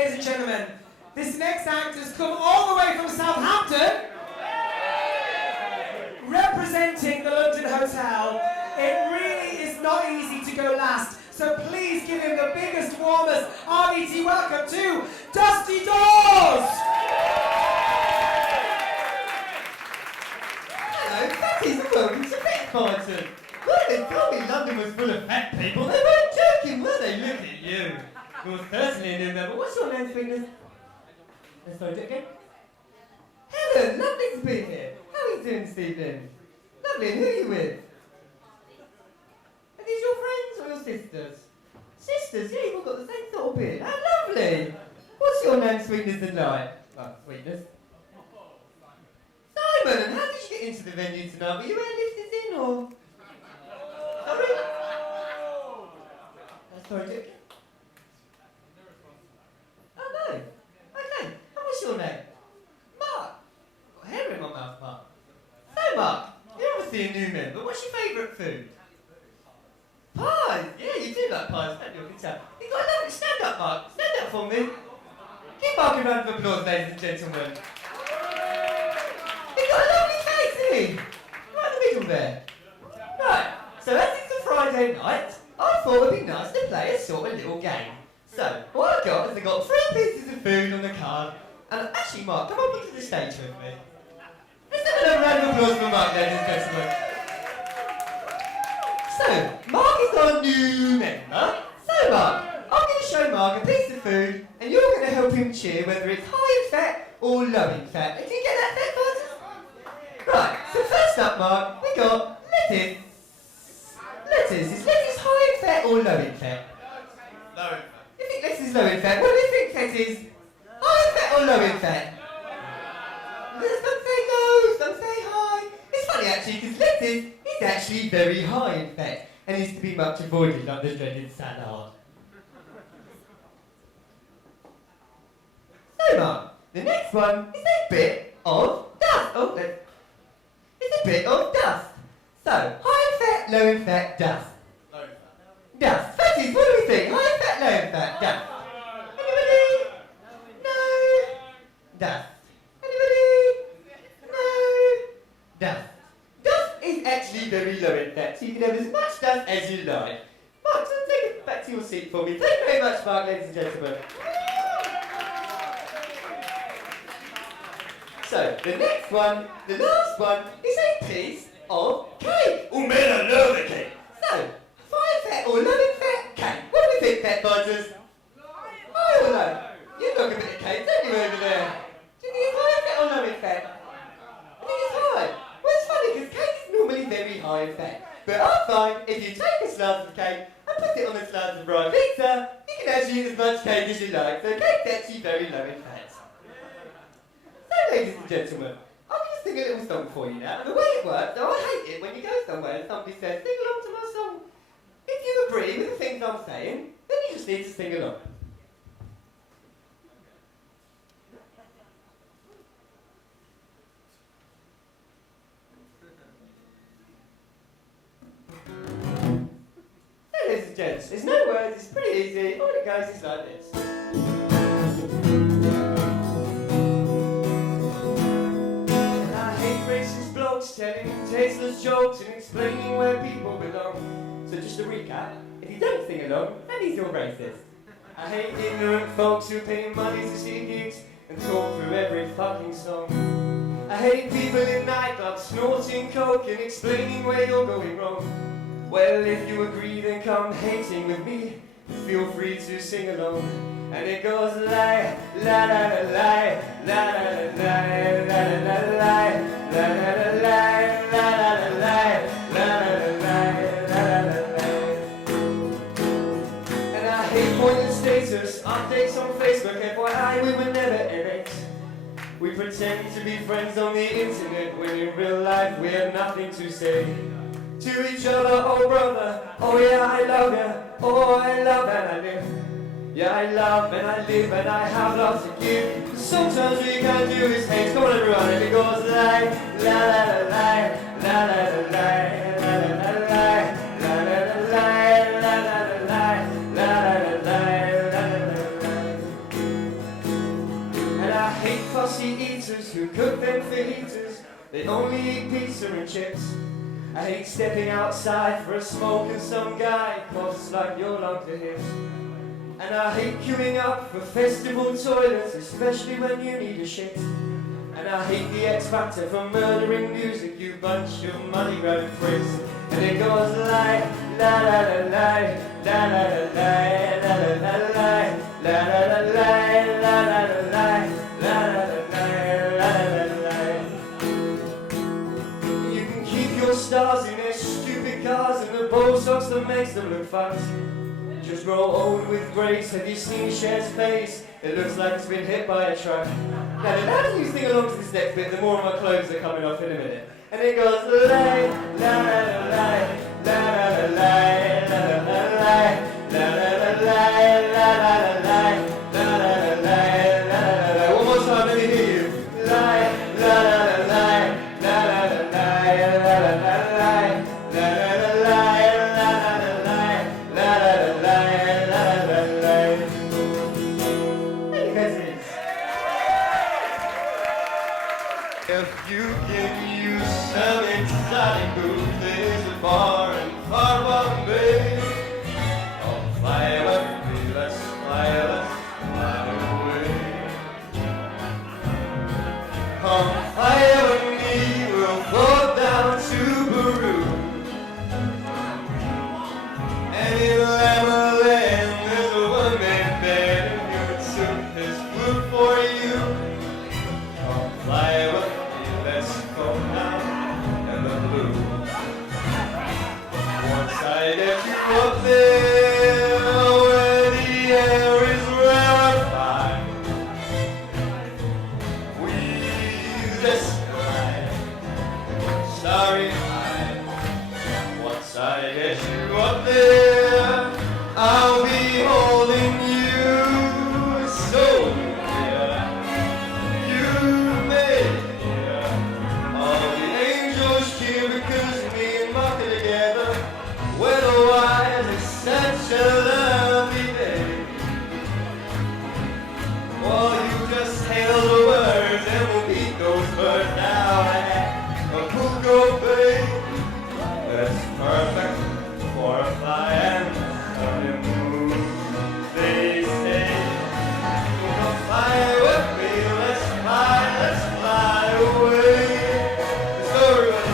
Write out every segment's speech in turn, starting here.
ladies and gentlemen, this next act has come all the way from Southampton, representing the London Hotel. It really is not easy to go last, so please give him the biggest, warmest RVT welcome to Dusty Doors! Hello, fatties, and welcome to Beckfighton. Well, they told me London was full of fat people. They weren't joking, were they? Look at you. Well, personally, I knew that, but what's your name, sweetness? Let's start it again. Helen, lovely to be here. How are you doing this evening? Lovely, and who are you with? Are these your friends or your sisters? Sisters, yeah, you've all got the same sort of beard. How lovely. What's your name, sweetness and light? Oh, sweetness. Simon, and how did you get into the venue tonight? Were you airlifted in, or...? Sorry? Sorry, Dick. Oh, no. Okay, and what's your name? Mark. I've got hair in my mouth, Mark. So, Mark, you're obviously a new member. What's your favourite food? Pies. Yeah, you do like pies, don't you? Good job. You've got a lovely... Stand up, Mark. Stand up for me. Give Mark a round of applause, ladies and gentlemen. You've got a lovely face, isn't he? Right in the middle there. Right, so as it's a Friday night, I thought it'd be nice to play a sort of little game. So, what I've got is I've got 3 pieces of food on the card, and actually, Mark, come up onto the stage with me. Let's have another round of applause for Mark, ladies and gentlemen. So, Mark is our new member. So, Mark, I'm going to show Mark a piece of food, and you're going to help him cheer whether it's high in fat or low in fat. Did you get that fat, bud? Right, so first up, Mark, we got lettuce. Lettuce. Is lettuce high in fat or low in fat? Low in fat. You think lettuce is low in fat? What do you think fat is? High in fat or low in fat? Some say low, some say high. It's funny actually, because lettuce is actually very high in fat and is to be much avoided like the dreaded salad. So Mark, the next one is a bit of dust. Oh, it's a bit of dust. So, high in fat, low in fat, dust. Low in fat. Dust. Fatties, what do we think? High in fat, low in fat, dust. Anybody? No. Dust. Anybody? No. Dust. Dust is actually very low in fat, so you can have as much dust as you like. Mark, so take it back to your seat for me. Thank you very much, Mark, ladies and gentlemen. So, the next one, the last one, is a piece of cake. Oh man, I love the cake. So, high in fat or low in fat cake? What do we think, fat buzzers? High or low? You look a bit of cake, don't you, over there? Do you think it's high in fat or low in fat? I think it's high. Well, it's funny, because cake is normally very high in fat. But I find if you take a slice of cake and put it on a slice of rye pizza, you can actually eat as much cake as you like. So cake's actually very low in fat. So, ladies and gentlemen, I'm going to sing a little song for you now. And the way it works, though I hate it when you go somewhere and somebody says, sing along to my song. If you agree with the things I'm saying, then you just need to sing along. So, ladies and gents, there's no words, it's pretty easy. All it goes is like this. Telling tasteless jokes and explaining where people belong. So just to recap, if you don't sing along, that means you're racist. I hate ignorant folks who pay money to see gigs and talk through every fucking song. I hate people in nightclubs snorting coke and explaining where you're going wrong. Well, if you agree, then come hating with me. Feel free to sing along. And it goes lie, la la la lie, la la la lie, la la la lie, la la la lie, la la la lie, la la la lie, la la la lie. And I hate pointless status, updates on Facebook, FYI we were never enemies. We pretend to be friends on the internet when in real life we have nothing to say to each other. Oh brother, oh yeah I love ya, oh I love and I live. Yeah, I love and I live and I have lots to give. Sometimes we can't do is hate. Come on everyone, and it goes lie, la la la lie, la la la lie, la la la lie, la la la lie, la la la lie, la la la lie, la la la lie. fajitas. They only eat pizza and chips. I hate stepping outside for a smoke and some guy coughs like your lung to hips. And I hate queuing up for festival toilets, especially when you need a shit. And I hate the X Factor for murdering music, you bunch of money-grabbing pricks. And it goes like la la la la, la la la la, la la la la, la la la la, la la la la, la la la la. You can keep your stars in their stupid cars and the bow socks that makes them look fat. Just grow old with grace. Have you seen Cher's face? It looks like it's been hit by a truck. Now, how do you sing along to this next bit? The more of my clothes are coming off in a minute. And it goes la la la la la la la la la la la la la. One more time, let me hear you. La la la la la la la la la la. If you can use some exotic booze, there's a bar in far Bombay. Oh, fly with me, let's fly away. Come fly with me, we'll float down to Peru. And in Lamaland, there's a one-man band, and your soup is food for you. Come fly with me. Let's go down in the blue. Once I get you up there where the air is rarefied, we just glide, starry-eyed. Once I get you up there, I'll be holding you so near. You made because me and Mark are together. Weather-wise, it's such a lovely day. Well, you just hail the words and we'll beat those birds down at Pugo Bay. That's perfect for a fly and honeymoon, they say. Come fly with me, let's fly away. Let's go, everybody.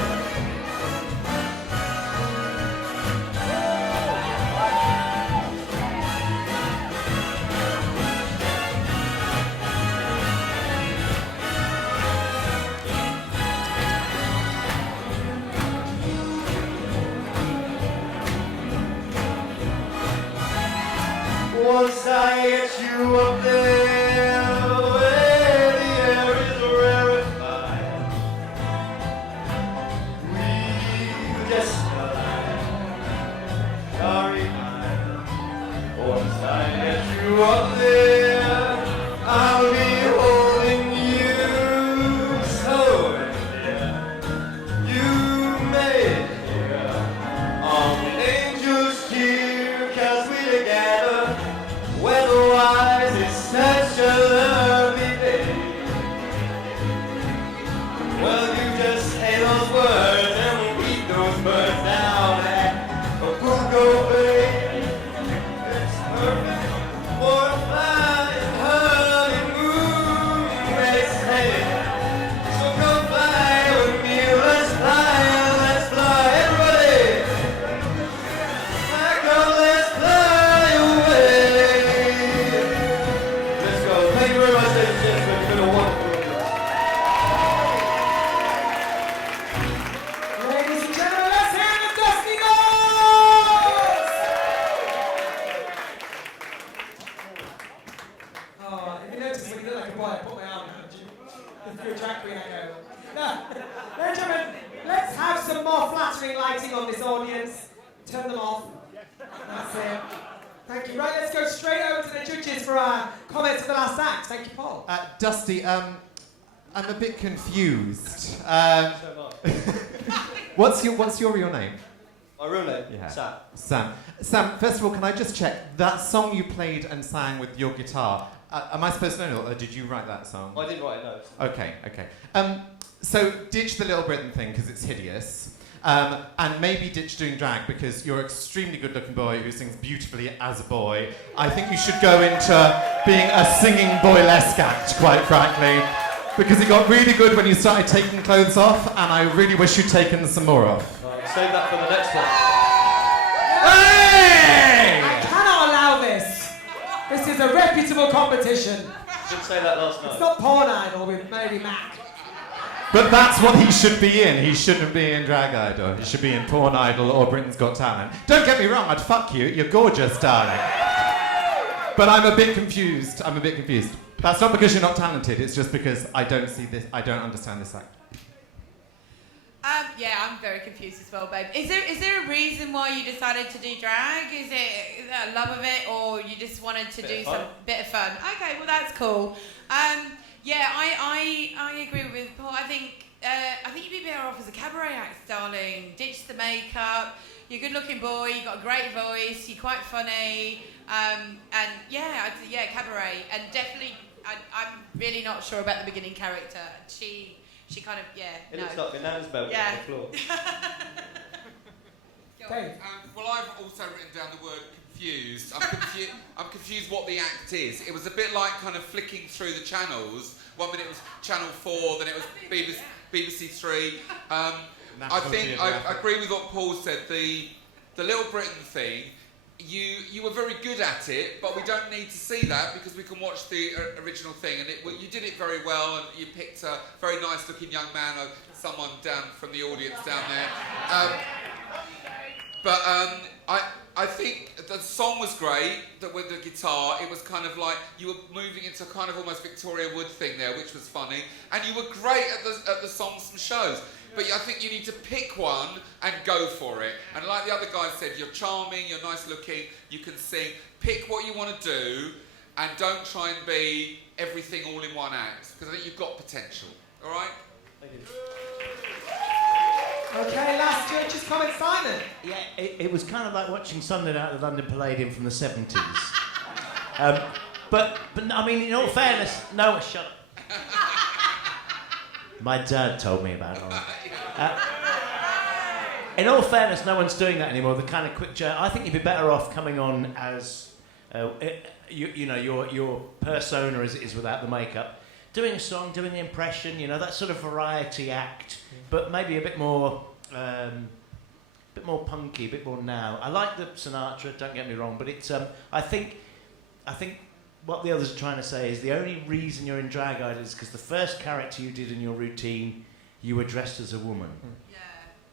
Once I get you up there where the air is rarefied, we just glide, starry-eyed. Once I get you up there, I'll be holding you so dear. You made it here on the angel's cheer, 'cause we together. Weather-wise, it's such a lovely day. Well, you just say those words and we'll beat those birds down at Pugo Bay. It's perfect for a flying honeymoon, they say. So come fly with me, let's fly, everybody. Come, let's fly away. Thank you very much, ladies and gentlemen. It's been a wonderful evening. Ladies and gentlemen, let's hear the Dusty Dogs! Oh, if you notice, when you look like a boy, I put my arm around you. If you're a drag queen, I go. No. Ladies and gentlemen, let's have some more flattering lighting on this audience. Turn them off. That's it. Thank you. Right, let's go straight over to the judges for our comments for the last act. Thank you, Paul. Dusty, I'm a bit confused. What's your real name? My real name? Yeah. Sam. Sam, first of all, can I just check, that song you played and sang with your guitar, am I supposed to know, or did you write that song? I didn't write a note. Okay. So ditch the Little Britain thing because it's hideous. And maybe ditch doing drag because you're an extremely good-looking boy who sings beautifully as a boy. I think you should go into being a singing boylesque act, quite frankly, because it got really good when you started taking clothes off, and I really wish you'd taken some more off. Save that for the next one. Hey! I cannot allow this. This is a reputable competition. Didn't say that last night. It's not Porn Idol with Mary Mac. But that's what he should be in. He shouldn't be in Drag Idol. He should be in Porn Idol or Britain's Got Talent. Don't get me wrong, I'd fuck you. You're gorgeous, darling. But I'm a bit confused. That's not because you're not talented. It's just because I don't see this. I don't understand this act. Yeah, I'm very confused as well, babe. Is there a reason why you decided to do drag? Is it a love of it, or you just wanted to do some bit of fun? Okay, well that's cool. Yeah, I agree with Paul. I think you'd be better off as a cabaret act, darling. Ditch the makeup. You're a good-looking boy. You've got a great voice. You're quite funny. And yeah, cabaret. And definitely, I'm really not sure about the beginning character. She kind of, It looks like a nan's belt on the floor. Dave. Well, I've also written down the word confused. I'm confused what the act is. It was a bit like kind of flicking through the channels. 1 minute it was Channel 4, then it was BBC 3. I think I agree with what Paul said. The Little Britain thing, you were very good at it, but we don't need to see that because we can watch the original thing. And you did it very well, and you picked a very nice-looking young man, or someone down from the audience down there. But I think the song was great, with the guitar. It was kind of like you were moving into kind of almost Victoria Wood thing there, which was funny. And you were great at the songs and shows. But I think you need to pick one and go for it. And like the other guy said, you're charming, you're nice looking, you can sing. Pick what you want to do, and don't try and be everything all in one act, because I think you've got potential. All right? Thank you. Okay, last judge's comment, Simon. Yeah, it was kind of like watching Sunday Night at the London Palladium from the 70s. But I mean, in all fairness, no, shut up. My dad told me about it all. In all fairness, no one's doing that anymore. The kind of quick joke. I think you'd be better off coming on as, your persona as it is without the makeup, doing a song, doing the impression, that sort of variety act, but maybe a bit more punky, a bit more now. I like the Sinatra. Don't get me wrong, but it's. I think what the others are trying to say is the only reason you're in Drag Idol is because the first character you did in your routine, you were dressed as a woman. Yeah.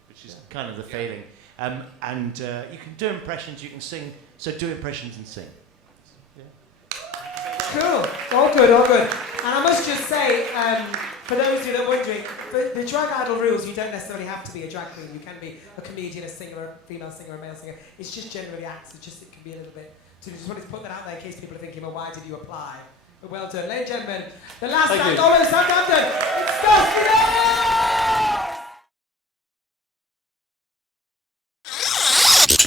Which is kind of the feeling. And you can do impressions, you can sing, so do impressions and sing. Cool. All good. And I must just say, for those of you that are wondering, the Drag Idol rules, you don't necessarily have to be a drag queen. You can be a comedian, a singer, a female singer, a male singer. It's just generally acts. It can be a little bit. So I just wanted to put that out there in case people are thinking, well, why did you apply? But well done. Ladies and gentlemen, the last act, Southampton, it's Dusty!